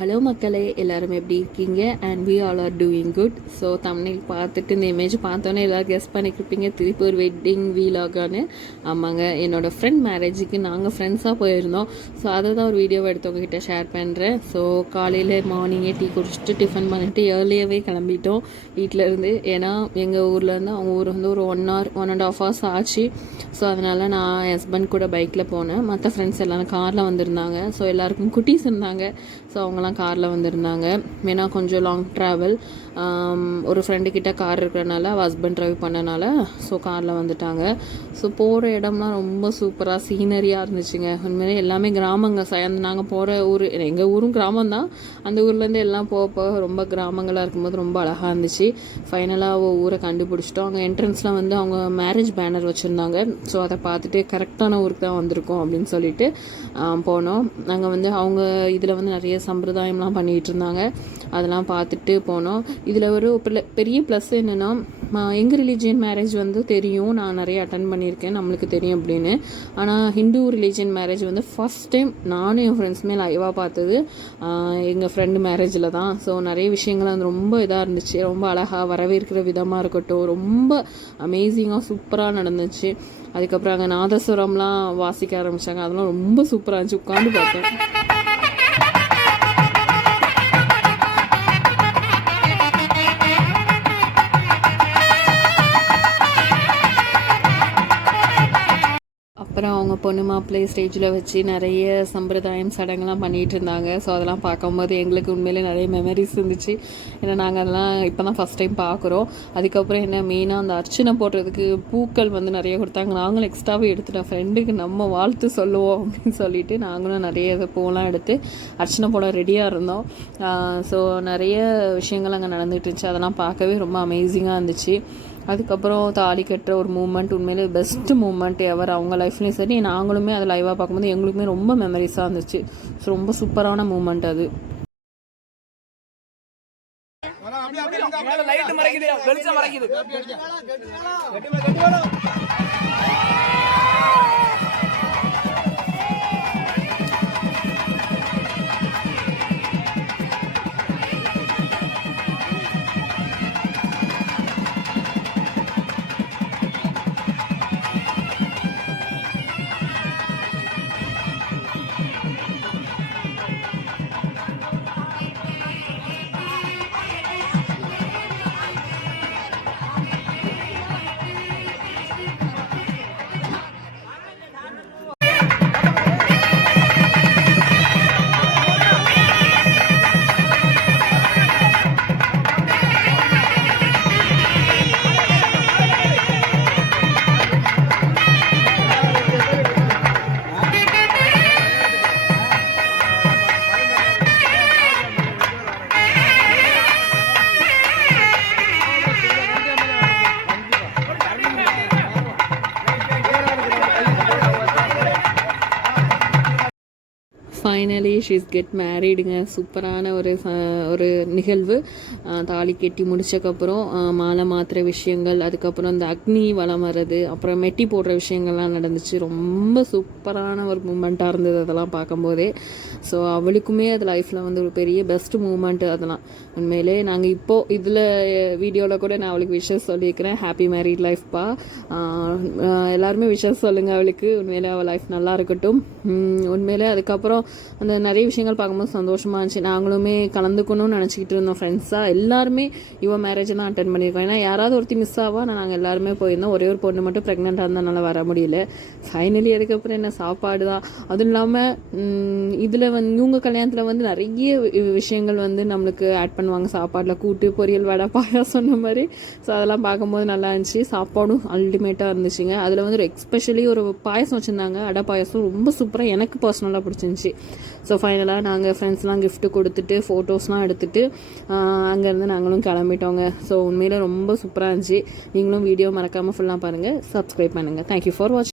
Hello மக்களே, எல்லோரும் எப்படி இருக்கீங்க? And we all are doing good. So தமிழில் பார்த்துட்டு இந்த இமேஜ் பார்த்தோன்னே எல்லோரும் கெஸ் பண்ணிக்கிருப்பீங்க, திருப்பி ஒரு வெட்டிங் வீலாகான்னு. ஆமாங்க, என்னோடய ஃப்ரெண்ட் மேரேஜுக்கு நாங்கள் ஃப்ரெண்ட்ஸாக போயிருந்தோம். ஸோ அதை தான் ஒரு வீடியோவை எடுத்தவங்ககிட்ட ஷேர் பண்ணுறேன். ஸோ காலையில் மார்னிங்கே டீ குடிச்சிட்டு டிஃபன் பண்ணிவிட்டு ஏர்லியாகவே கிளம்பிட்டோம் வீட்டிலேருந்து. ஏன்னா எங்கள் ஊர்லேருந்து அவங்க ஊர் வந்து ஒரு 1.5 hours ஆச்சு. ஸோ அதனால் நான் என் ஹஸ்பண்ட் கூட பைக்கில் போனேன். மற்ற ஃப்ரெண்ட்ஸ் எல்லோரும் காரில் வந்திருந்தாங்க. ஸோ எல்லாருக்கும் குட்டீஸ் இருந்தாங்க. ஸோ அவங்களாம் காரில் வந்திருந்தாங்க. ஏன்னா கொஞ்சம் லாங் ட்ராவல், ஒரு ஃப்ரெண்டுக்கிட்ட கார் இருக்கிறனால அவள் ஹஸ்பண்ட் ட்ரைவ் பண்ணனால ஸோ காரில் வந்துட்டாங்க. ஸோ போகிற இடம்லாம் ரொம்ப சூப்பராக சீனரியாக இருந்துச்சுங்க. உண்மையிலே எல்லாமே கிராமங்க. நாங்கள் போகிற ஊர், எங்கள் ஊரும் கிராமம் தான். அந்த ஊர்லேருந்து எல்லாம் போக ரொம்ப கிராமங்களாக இருக்கும்போது ரொம்ப அழகாக இருந்துச்சு. ஃபைனலாக ஊரை கண்டுபிடிச்சிட்டோம். அங்கே என்ட்ரன்ஸில் வந்து அவங்க மேரேஜ் பேனர் வச்சுருந்தாங்க. ஸோ அதை பார்த்துட்டு கரெக்டான ஊருக்கு தான் வந்திருக்கோம் அப்படின்னு சொல்லிட்டு போனோம். நாங்கள் வந்து அவங்க இதில் வந்து நிறைய சம்பிரதாயம்லாம் பண்ணிகிட்டு இருந்தாங்க. அதெல்லாம் பார்த்துட்டு போனோம். இதில் ஒரு பெரிய ப்ளஸ் என்னென்னா, எங்கள் ரிலீஜியன் மேரேஜ் வந்து தெரியும், நான் நிறைய அட்டன் பண்ணியிருக்கேன், நம்மளுக்கு தெரியும் அப்படின்னு. ஆனால் ஹிந்து ரிலீஜியன் மேரேஜ் வந்து ஃபஸ்ட் டைம் நானும் என் ஃப்ரெண்ட்ஸுமே லைவாக பார்த்தது எங்கள் ஃப்ரெண்டு மேரேஜில் தான். ஸோ நிறைய விஷயங்கள் வந்து ரொம்ப இதாக இருந்துச்சு. ரொம்ப அழகாக வரவேற்கிற விதமாக இருக்கட்டும், ரொம்ப அமேசிங்காக சூப்பராக நடந்துச்சு. அதுக்கப்புறம் அங்கே நாதஸ்வரம்லாம் வாசிக்க ஆரம்பித்தாங்க. அதெல்லாம் ரொம்ப சூப்பராக இருந்துச்சு. உட்காந்து பார்த்தேன். அப்புறம் அவங்க பொண்ணு மாப்பிள்ளை ஸ்டேஜில் வச்சு நிறைய சம்பிரதாயம் சடங்குலாம் பண்ணிகிட்டு இருந்தாங்க. ஸோ அதெல்லாம் பார்க்கும்போது எங்களுக்கு உண்மையிலே நிறைய மெமரிஸ் இருந்துச்சு. ஏன்னா நாங்கள் அதெல்லாம் இப்போ தான் ஃபஸ்ட் டைம் பார்க்குறோம். அதுக்கப்புறம் என்ன மெயினாக அந்த அர்ச்சனை போடுறதுக்கு பூக்கள் வந்து நிறைய கொடுத்தாங்க. நாங்களும் எக்ஸ்ட்ராவே எடுத்துட்டோம். ஃப்ரெண்டுக்கு நம்ம வாழ்த்து சொல்லுவோம் அப்படின்னு சொல்லிட்டு நாங்களும் நிறைய பூவெல்லாம் எடுத்து அர்ச்சனை போட ரெடியாக இருந்தோம். ஸோ நிறைய விஷயங்கள் அங்கே நடந்துகிட்டு இருந்துச்சு. அதெல்லாம் பார்க்கவே ரொம்ப அமேசிங்காக இருந்துச்சு. அதுக்கப்புறம் தாலி கட்டுற ஒரு மூமெண்ட் உண்மையிலே பெஸ்ட் மூமெண்ட் எவர் அவங்க லைஃப்லேயும் சரி. நாங்களுமே அதை லைவாக பார்க்கும்போது எங்களுக்குமே ரொம்ப மெமரிஸாக இருந்துச்சு. ஸோ ரொம்ப சூப்பரான மூமெண்ட் அது. ஃபைனலி ஷீஸ் கெட் மேரீடுங்க. சூப்பரான ஒரு நிகழ்வு. தாலி கட்டி முடிச்சக்கப்புறம் மாலை மாற்றுற விஷயங்கள், அதுக்கப்புறம் இந்த அக்னி வலம் வர்றது, அப்புறம் மெட்டி போடுற விஷயங்கள்லாம் நடந்துச்சு. ரொம்ப சூப்பரான ஒரு மூமெண்ட்டாக இருந்தது அதெல்லாம் பார்க்கும்போதே. ஸோ அவளுக்குமே அது லைஃப்பில் வந்து ஒரு பெரிய பெஸ்ட் மூமெண்ட்டு அதெல்லாம். உண்மையிலே நாங்கள் இப்போது இதில் வீடியோவில் கூட நான் அவளுக்கு விஷஸ் சொல்லியிருக்கிறேன். ஹாப்பி மேரீட் லைஃப்பா. எல்லாருமே விஷஸ் சொல்லுங்கள் அவளுக்கு. உண்மையிலே அவள் லைஃப் நல்லா இருக்கட்டும். உண்மையிலே அதுக்கப்புறம் அந்த நிறைய விஷயங்கள் பார்க்கும்போது சந்தோஷமாக இருந்துச்சு. நாங்களுமே கலந்துக்கணும்னு நினச்சிக்கிட்டு இருந்தோம் ஃப்ரெண்ட்ஸாக. எல்லாருமே இவன் மேரேஜ் தான் அட்டன் பண்ணியிருக்கோம். ஏன்னா யாராவது ஒருத்தி மிஸ் ஆவா, நாங்கள் எல்லாருமே போயிருந்தோம். ஒரே ஒரு பொண்ணு மட்டும் ப்ரெக்னெண்ட்டாக இருந்தனால வர முடியல. ஃபைனலி அதுக்கப்புறம் என்ன சாப்பாடு தான். அதுவும் இல்லாமல் இதில் வந்து இவங்க கல்யாணத்தில் வந்து நிறைய விஷயங்கள் வந்து நம்மளுக்கு ஆட் பண்ணுவாங்க சாப்பாட்டில். கூட்டு, பொரியல், வடை, பாயாசம் சொன்ன மாதிரி. ஸோ அதெல்லாம் பார்க்கும்போது நல்லா இருந்துச்சு. சாப்பாடும் அல்டிமேட்டாக இருந்துச்சுங்க. அதில் வந்து ஒரு எக்ஸ்பெஷலி ஒரு பாயசம் வச்சுருந்தாங்க, அடை பாயசம். ரொம்ப சூப்பராக எனக்கு பர்சனலாக பிடிச்சிருந்துச்சி. ஸோ ஃபைனலாக நாங்கள் ஃப்ரெண்ட்ஸ்லாம் கிஃப்ட்டு கொடுத்துட்டு ஃபோட்டோஸ்லாம் எடுத்துகிட்டு அங்கேருந்து நாங்களும் கிளம்பிட்டோங்க. ஸோ உண்மையில் ரொம்ப சூப்பராக இருந்துச்சு. நீங்களும் வீடியோ மறக்காமல் ஃபுல்லாக பாருங்கள், சப்ஸ்கிரைப் பண்ணுங்கள். தேங்க்யூ ஃபார் வாட்சிங்.